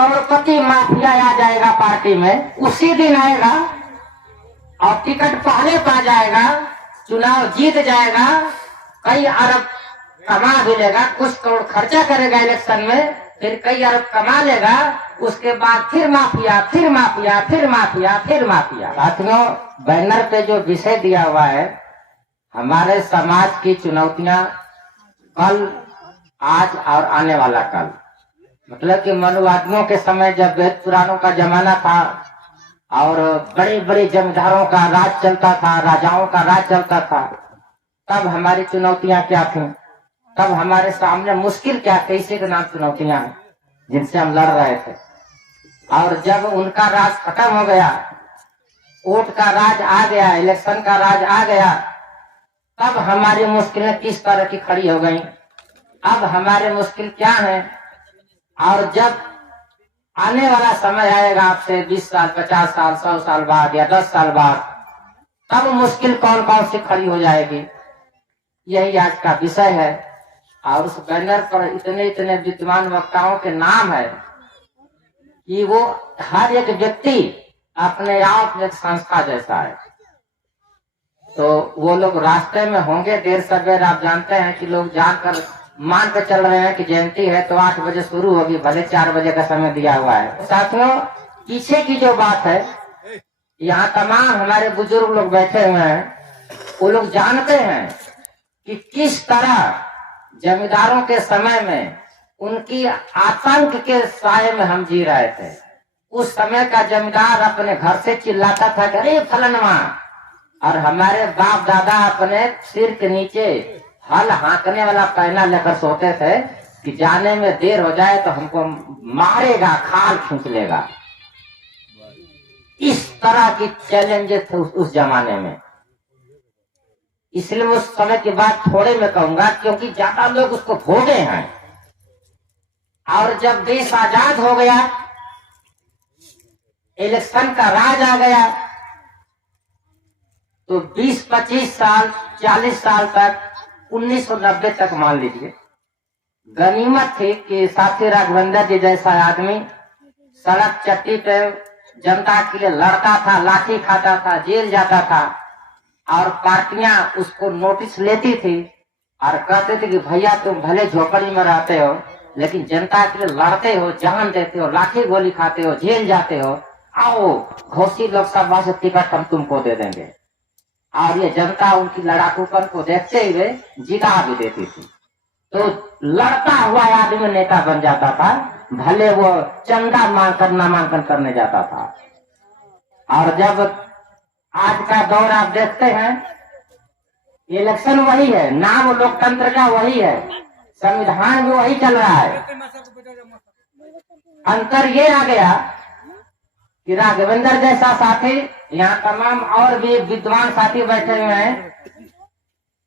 करोड़पति mafia आ जाएगा party में, उसी दिन आएगा और टिकट पहले पा जाएगा, चुनाव जीत जाएगा, कई अरब कमा भी लेगा, कुछ करोड़ खर्चा करेगा इलेक्शन में, फिर कई अरब कमा लेगा, उसके बाद फिर माफिया, फिर माफिया, फिर माफिया, फिर माफिया। साथियों, बैनर पे जो विषय दिया हुआ है, हमारे समाज की चुनौतियां कल, आज और आने वाला कल। मतलब कि मनुवादियों के समय जब वेद पुराणों का जमाना था और बड़े बड़े जमींदारों का राज चलता था, राजाओं का राज चलता था, तब हमारी चुनौतियां क्या थी, तब हमारे सामने मुश्किल क्या, कैसे के नाम चुनौतियां हैं जिनसे हम लड़ रहे थे। और जब उनका राज खत्म हो गया, वोट का राज आ गया, इलेक्शन का राज आ गया, तब हमारी मुश्किलें किस तरह की खड़ी हो गई। अब हमारे मुश्किल क्या है, और जब आने वाला समय आएगा आपसे 20 साल, 50 साल, 100 साल बाद या 10 साल बाद, तब मुश्किल कौन कौन सी खड़ी हो जाएगी, यही आज का विषय है। और उस बैनर पर इतने इतने विद्वान वक्ताओं के नाम है कि वो हर एक व्यक्ति अपने आप में एक संस्था जैसा है। तो वो लोग रास्ते में होंगे देर सवेर, आप जानते हैं कि लोग जानकर मान कर चल रहे हैं कि जयंती है तो 8 बजे शुरू होगी, भले 4 बजे का समय दिया हुआ है। साथियों, पीछे की जो बात है, यहाँ तमाम हमारे बुजुर्ग लोग बैठे हुए हैं, वो लोग जानते हैं कि किस तरह जमींदारों के समय में उनकी आतंक के साये में हम जी रहे थे। उस समय का जमींदार अपने घर से चिल्लाता था कि अरे फलनवा, और हमारे बाप दादा अपने सिर के नीचे हल हाँकने वाला पहना लेकर सोते थे कि जाने में देर हो जाए तो हमको मारेगा, खाल खींच लेगा। इस तरह की चैलेंजेस थे उस जमाने में। इसलिए उस समय की बात थोड़े में कहूंगा, क्योंकि ज्यादा लोग उसको भोगे हैं। और जब देश आजाद हो गया, इलेक्शन का राज आ गया, तो 20-25 साल, 40 साल तक, 1990 तक मान लीजिए, गनीमत थी कि साथी राघवेंद्र जी जैसा आदमी सड़क चट्टी पे जनता के लिए लड़ता था, लाठी खाता था, जेल जाता था, और पार्टियां उसको नोटिस लेती थी और कहते थे कि भैया तुम भले झोपड़ी में रहते हो लेकिन जनता के लिए लड़ते हो, जान देते हो, लाठी गोली खाते हो, जेल जाते हो, आओ घोसी लोकसभा से टिकट हम तुमको दे देंगे। और ये जनता उनकी लड़ाकूपन को देखते हुए जिता भी देती थी। तो लड़ता हुआ आदमी नेता बन जाता था, भले वो चंदा मांगकर नामांकन करने जाता था। और जब आज का दौर आप देखते हैं, इलेक्शन वही है, नाम लोकतंत्र का वही है, संविधान भी वही चल रहा है। अंतर ये आ गया कि राघवेंद्र जैसा साथी, यहाँ तमाम और भी विद्वान साथी बैठे हुए हैं,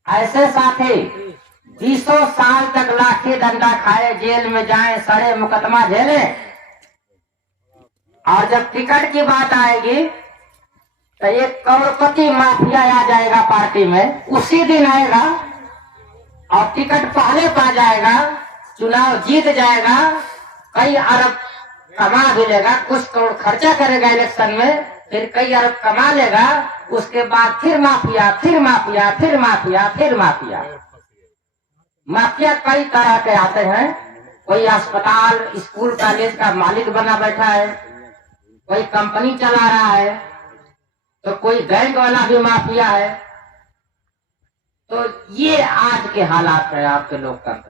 ऐसे साथी 20 साल तक लाठी डंडा खाए, जेल में जाएं, सड़े, मुकदमा झेले, और जब टिकट की बात आएगी तो एक करोड़पति माफिया आ जाएगा पार्टी में, उसी दिन आएगा और टिकट पहले पा जाएगा, चुनाव जीत जाएगा, कई अरब कमा भी लेगा, कुछ करोड़ खर्चा करेगा इलेक्शन में, फिर कई अरब कमा लेगा, उसके बाद फिर माफिया, फिर माफिया, फिर माफिया, फिर माफिया। माफिया कई तरह के आते हैं, कोई अस्पताल, स्कूल, कॉलेज का मालिक बना बैठा है, कोई कंपनी चला रहा है, तो कोई बैंक वाला भी माफिया है। तो ये आज के हालात है आपके लोकतंत्र।